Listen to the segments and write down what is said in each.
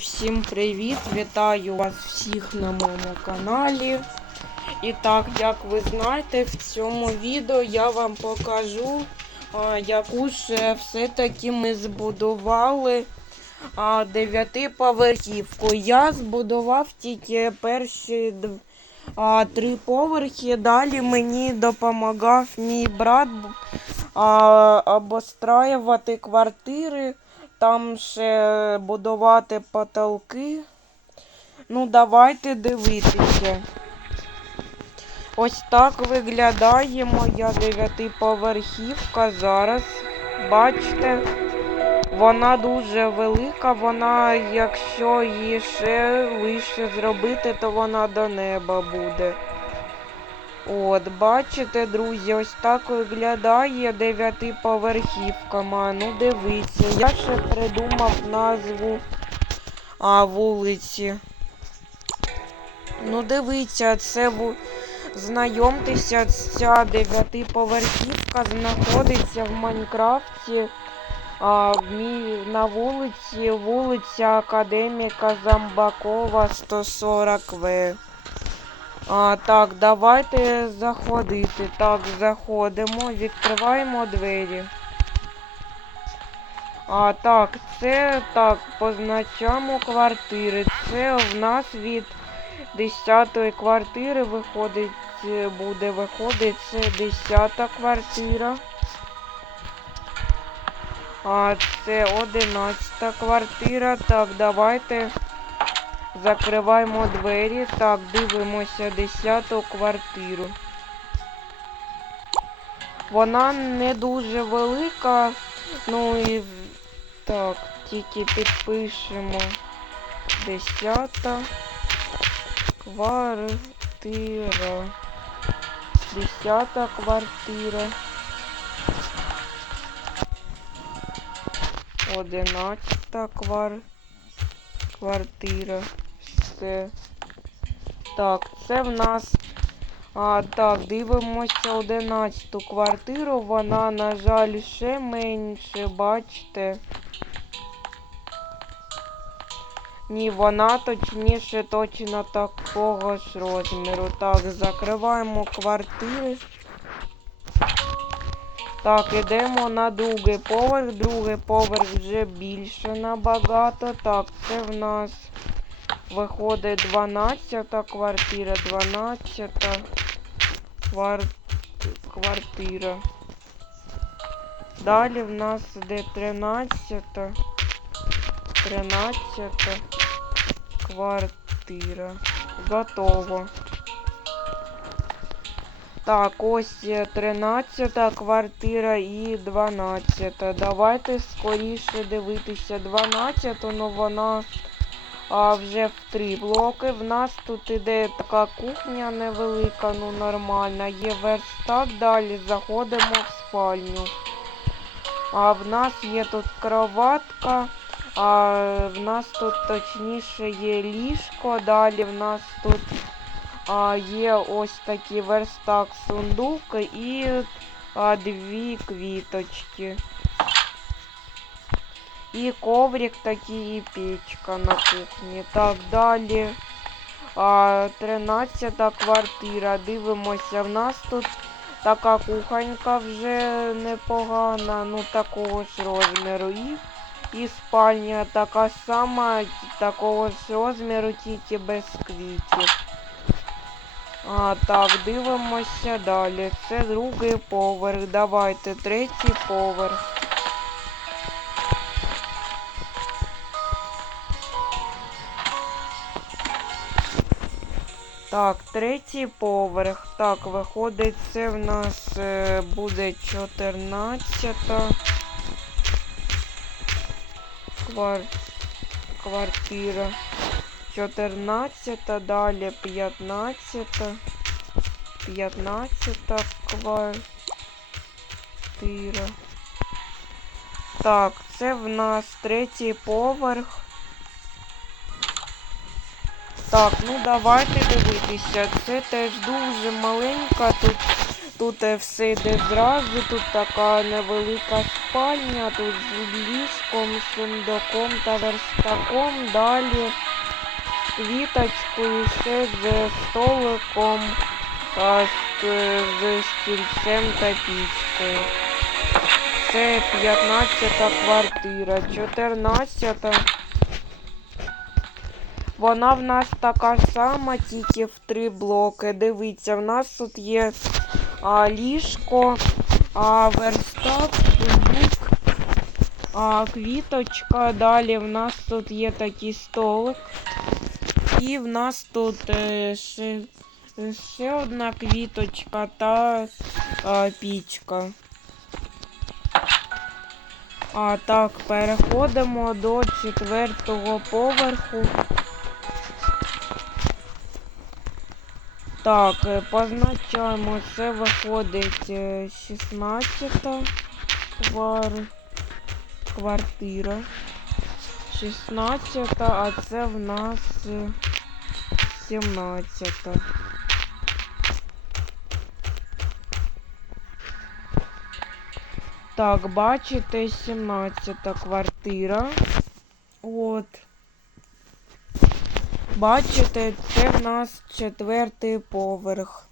Всім привіт! Вітаю вас всіх на моєму каналі. І так, як ви знаєте, в цьому відео я вам покажу, яку ж все-таки ми збудували дев'ятиповерхівку. Я збудував тільки перші три поверхи. Далі мені допомагав мій брат обостраювати квартири. Там ще будувати потолки. Ну, давайте дивитися. Ось так виглядає моя дев'ятиповерхівка зараз. Бачите, вона дуже велика, вона, якщо її ще вище зробити, то вона до неба буде. От, бачите, друзі, ось так виглядає дев'ятиповерхівка. Ну, дивіться, я ще придумав назву а, вулиці. Ну, дивіться, це ву... знайомтеся, ця дев'ятиповерхівка знаходиться в Майнкрафті. А, на вулиці, вулиця Академіка Замбакова 140В. А, так, давайте заходити. Так, заходимо, відкриваємо двері. А, так, це так, позначаємо квартири. Це в нас від 10-ї квартири виходить, е, буде виходить, це 10 квартира. А, це 11 квартира. Так, давайте Закриваємо двері. Так, дивимося 10 квартиру. Вона не дуже велика. Ну і так, тільки підпишемо 10 квартира. 10 квартира. 11 квартира квартира. Все. Так, це в нас. А, так, дивимося 11 квартиру. Вона, на жаль, ще менше, бачите. Ні, вона точніше точно такого ж розміру. Так, закриваємо квартири. Так, ідемо на другий поверх. Другий поверх вже більше набагато. Так, це в нас виходить 12 квартира, 12 квар... квартира. Далі в нас де 13 13 квартира. Готово. Так, ось е, 13 квартира і 12. Давайте скоріше дивитися 12, ну вона а, вже в три блоки. В нас тут іде така кухня невелика, ну нормальна. Є верстак, далі заходимо в спальню. А в нас є тут кроватка, а в нас тут точніше є ліжко, далі в нас тут а, є ось такий верстак сундук і а, дві квіточки. І коврик такий, і печка на кухні. Так, далі. А, 13 квартира. Дивимося, в нас тут така кухонька вже непогана, ну такого ж розміру. І, і спальня така сама, такого ж розміру, тільки без квітів. А, так, дивимося далі. Це другий поверх. Давайте, третій поверх. Так, третій поверх. Так, виходить, це в нас е, буде 14 квар... квартира. 14, далі 15, 15 квартира. Так, це в нас третій поверх. Так, ну давайте дивитися. Це теж дуже маленька тут тут е, все йде зразу, тут така невелика спальня, тут з ліжком, сундуком та верстаком. Далі квіточкою, ще з столиком, а, з, з стільцем та пічкою. Це 15 квартира, 14. Вона в нас така сама, тільки в три блоки. Дивіться, в нас тут є а, ліжко, а, верстак, сундук, а, квіточка. Далі в нас тут є такий столик. І в нас тут е, ще, ще одна квіточка та а, пічка. А так, переходимо до четвертого поверху. Так, е, позначаємо, це виходить е, 16 квар... квартира. 16, а це в нас е, 17. Так, бачите, 17 квартира. От. Бачите, це в нас четвертий поверх.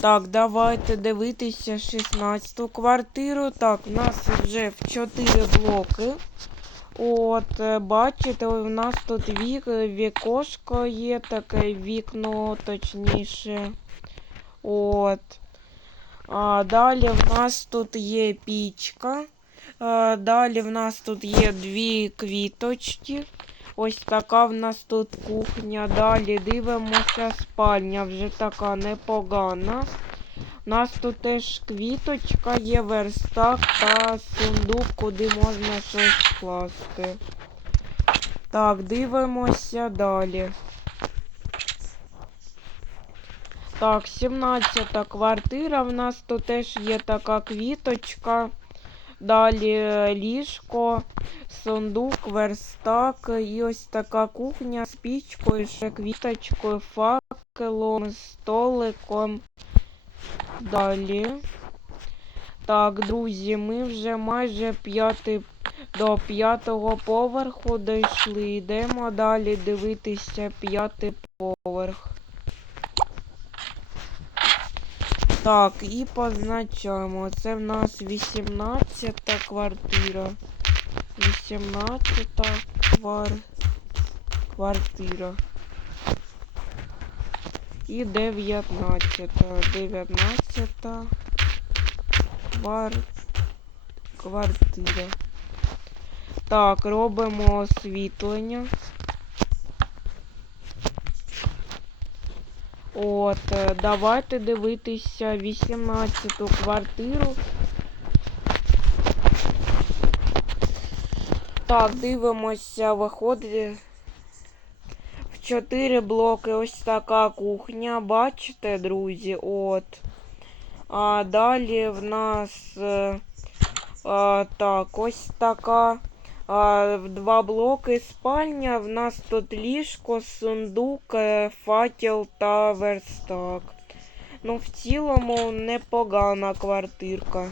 Так, давайте дивитися 16 квартиру. Так, в нас вже в 4 блоки. От, е, бачите, у нас тут вік, вікошко є, таке вікно, точніше. От. А, далі в нас тут є пічка. А, далі в нас тут є дві квіточки. Ось така в нас тут кухня. Далі дивимося спальня, вже така непогана. У нас тут теж квіточка, є верстак та сундук, куди можна щось класти. Так, дивимося далі. Так, 17 квартира. В нас тут теж є така квіточка. Далі е, ліжко, сундук, верстак. І ось така кухня з пічкою, ще квіточкою, факелом, столиком. Далі. Так, друзі, ми вже майже п'ятий до п'ятого поверху дійшли. Йдемо далі дивитися п'ятий поверх. Так, і позначаємо. Це в нас 18 квартира. 18 квар... квартира. І 19. 19 квар... квартира. Так, робимо освітлення. От, е, давайте дивитися 18-ту квартиру. Так, дивимося, виходить в 4 блоки ось така кухня. Бачите, друзі? От. А далі в нас е, а, так, ось така. Два блоки спальня. В нас тут ліжко, сундук, е, факел та верстак. Ну, в цілому непогана квартирка.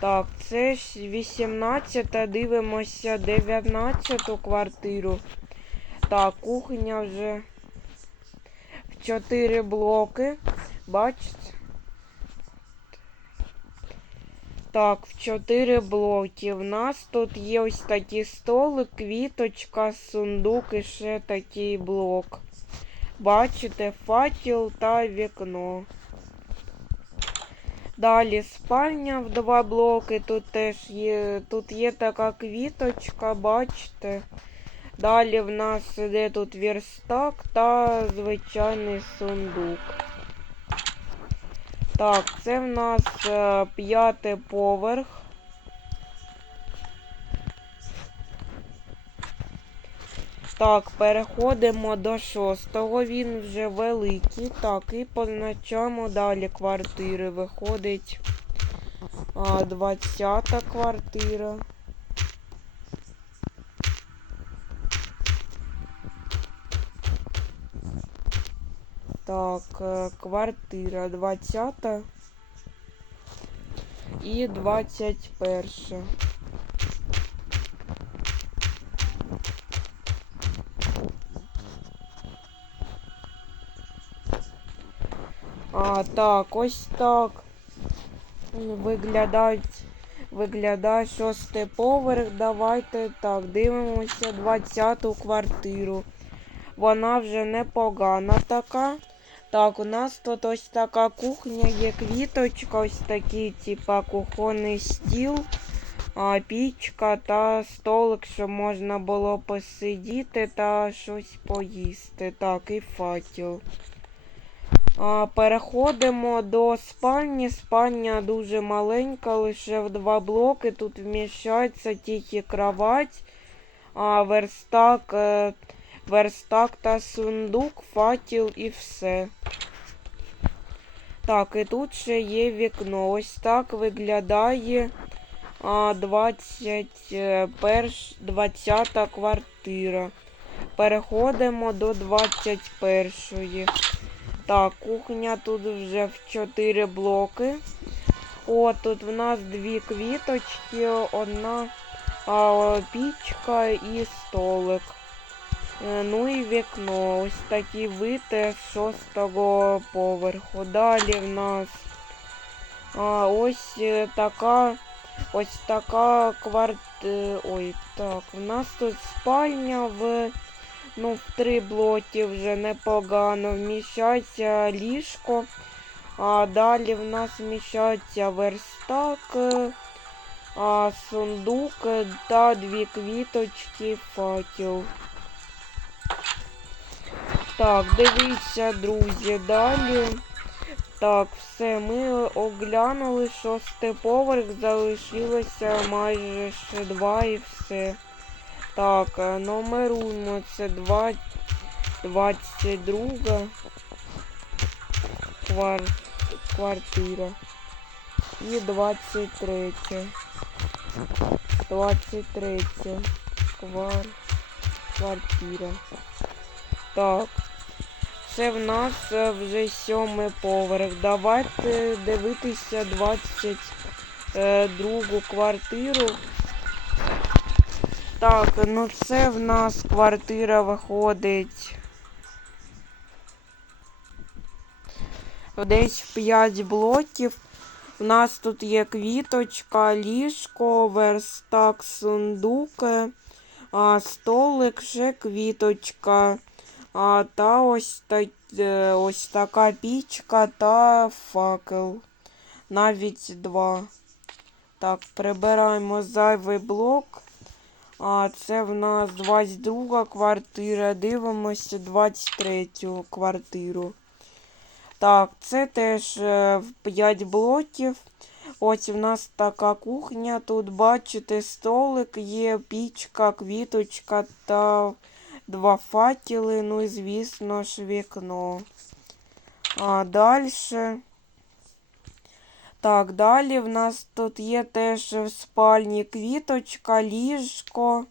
Так, це ж 18, дивимося 19 квартиру. Так, кухня вже в 4 блоки. Бачите? Так, в 4 блоки. В нас тут є ось такий столик, квіточка, сундук і ще такий блок. Бачите, факел та вікно. Далі спальня в два блоки. Тут теж є тут є така квіточка, бачите. Далі в нас іде тут верстак та звичайний сундук. Так, це в нас е, п'ятий поверх. Так, переходимо до шостого. Він вже великий. Так, і позначаємо далі квартири. Виходить 20-та квартира. Так, е, квартира 20 і 21. А, так, ось так. Виглядають. Виглядає шостий поверх. Давайте так, дивимося 20-ту квартиру. Вона вже непогана така. Так, у нас тут ось така кухня, є квіточка, ось такий, типа, кухонний стіл, а, пічка та столик, щоб можна було посидіти та щось поїсти. Так, і факел. А, переходимо до спальні. Спальня дуже маленька, лише в два блоки. Тут вміщається тільки кровать, а, верстак. Е, верстак та сундук, факел і все. Так, і тут ще є вікно. Ось так виглядає 21, 20 квартира. Переходимо до 21-ї. Так, кухня тут вже в 4 блоки. О, тут в нас дві квіточки, одна а, пічка і столик. Е, Ну і вікно. Ось такі вид з шостого поверху. Далі в нас а, ось е, така ось така квартира. Ой, так, в нас тут спальня в ну, в три блоки вже непогано. Вміщається ліжко. А далі в нас вміщається верстак, е, а, сундук е, та дві квіточки факел. Так, дивіться, друзі, далі. Так, все, ми оглянули шостий поверх, залишилося майже ще два і все. Так, е, номеруємо це 2, 22 квар, квартира. І 23. 23 квар, квартира. Так. Це в нас е, вже сьомий поверх. Давайте дивитися 22 квартиру. Так, ну це в нас квартира виходить. Десь в 5 блоків. У нас тут є квіточка, ліжко, верстак, сундук, столик, ще квіточка. А, та ось, та, е, ось така пічка та факел. Навіть два. Так, прибираємо зайвий блок. А це в нас 22 квартира. Дивимося 23 квартиру. Так, це теж е, 5 блоків. Ось в нас така кухня. Тут, бачите, столик є, пічка, квіточка та два факели, ну і, звісно ж, вікно. А далі. Так, далі в нас тут є теж в спальні квіточка, ліжко.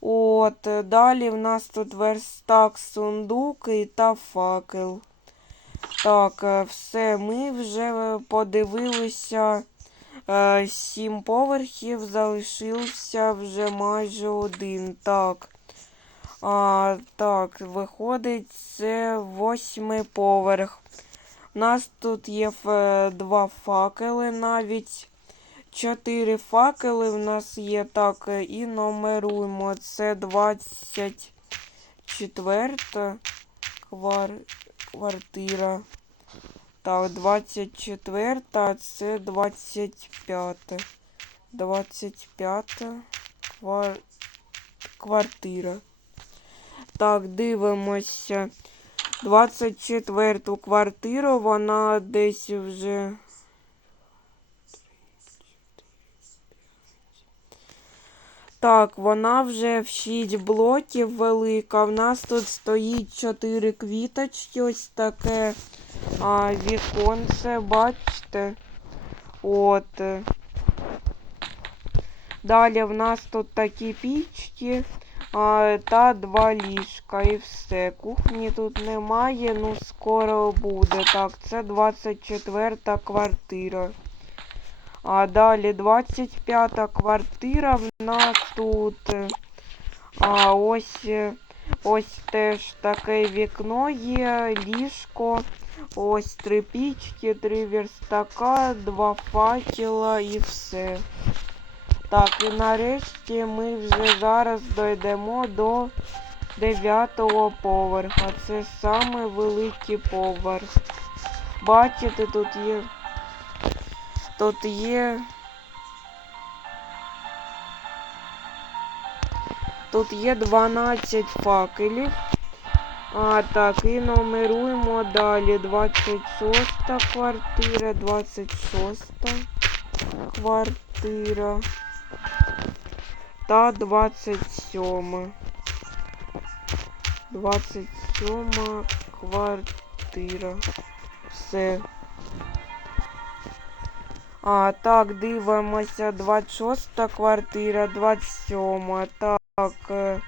От, далі в нас тут верстак, сундук і та факел. Так, е, все, ми вже подивилися е, сім поверхів, залишився вже майже один. Так. А, Так, виходить, це восьмий поверх. У нас тут є е, два факели навіть. Чотири факели в нас є так, е, і номеруємо. Це 24 квар... квартира. Так, 24, а це 25. 25 квар... квартира. Так, дивимося. 24-ту квартиру, вона десь вже. Так, вона вже в 6 блоків велика. В нас тут стоїть 4 квіточки, ось таке а, віконце, бачите? От. Далі в нас тут такі пічки. А, та два ліжка і все. Кухні тут немає, ну скоро буде. Так, це 24 квартира. А далі 25 квартира в нас тут. А ось ось теж таке вікно є, ліжко. Ось три пічки, три верстака, два факела і все. Так, і нарешті ми вже зараз дійдемо до дев'ятого поверха. Це саме великий поверх. Бачите, тут є. Тут є. Тут є 12 факелів. А, так, і номеруємо далі. 26 квартира, 26 квартира та 27. 27 квартира. Все. А, так, дивимося. 26 квартира, 27. Так. е,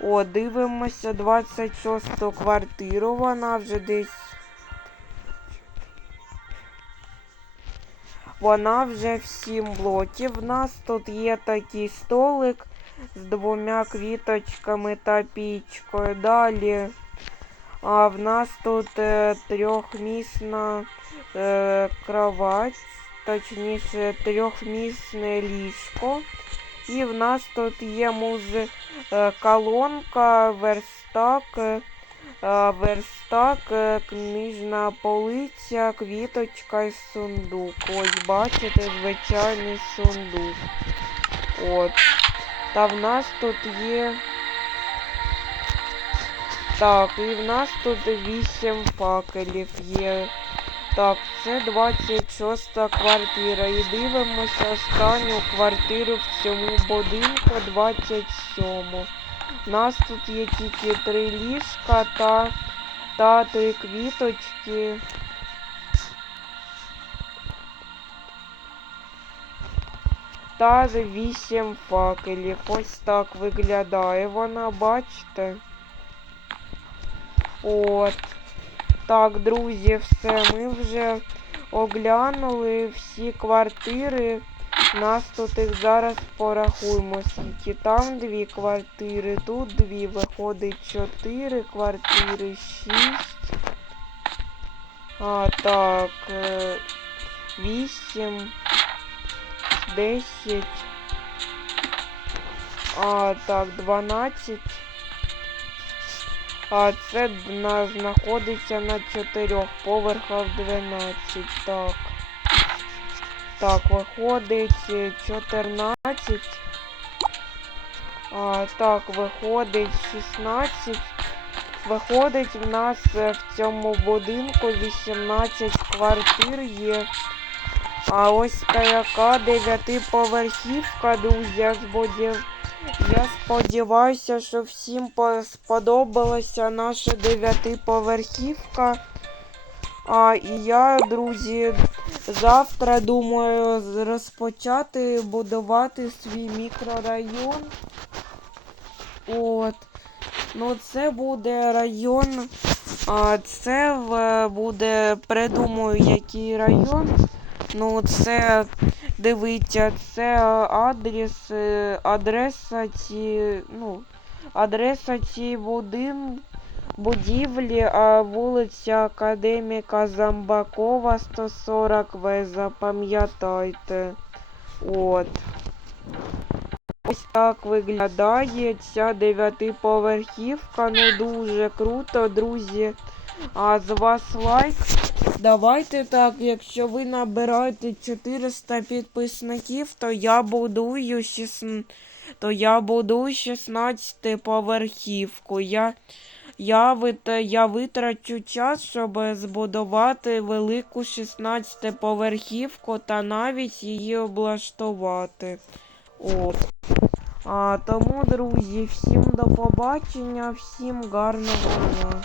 О, дивимося 26 квартиру. Вона вже десь. Вона вже в 7 блоків. У нас тут є такий столик з двома квіточками та пічкою. Далі. А в нас тут е, трьохмісна е, кровать, точніше трьохмісне ліжко. І в нас тут є музи е, колонка, верстак, е, верстак, е, книжна полиця, квіточка і сундук. Ось бачите, звичайний сундук. От. Та в нас тут є. Так, і в нас тут 8 факелів є. Так, це 26 квартира. І дивимося останню квартиру в цьому будинку 27. У нас тут є тільки три ліжка та, та три квіточки. Та 8 факелів. Ось так виглядає вона, бачите? От. Так, друзі, все, ми вже оглянули всі квартири. Нас тут їх зараз порахуємо, скільки. Там дві квартири, тут дві, виходить чотири квартири, шість. А, так. е, Вісім. Десять. А, так, дванадцять. А це в нас знаходиться на чотирьох поверхах 12. Так. Так, виходить е, 14. А, так, виходить 16. Виходить в нас е, в цьому будинку 18 квартир є. А ось така дев'ятиповерхівка, друзі, я сподів... Я сподіваюся, що всім сподобалася наша дев'ятиповерхівка. А і я, друзі, завтра думаю розпочати будувати свій мікрорайон. От. Ну, це буде район. А це буде, придумаю, який район. Ну, це дивіться, це адрес, адреса ці, ну, адреса цієї будин, будівлі, вулиця Академіка Замбакова 140 В, запам'ятайте. От. Ось так виглядає ця дев'ятиповерхівка. Ну дуже круто, друзі. А з вас лайк. Давайте так, якщо ви набираєте 400 підписників, то я будую 16, то я будую 16 поверхівку. Я, я, вит, я витрачу час, щоб збудувати велику 16 поверхівку та навіть її облаштувати. От. А, тому, друзі, всім до побачення, всім гарного дня.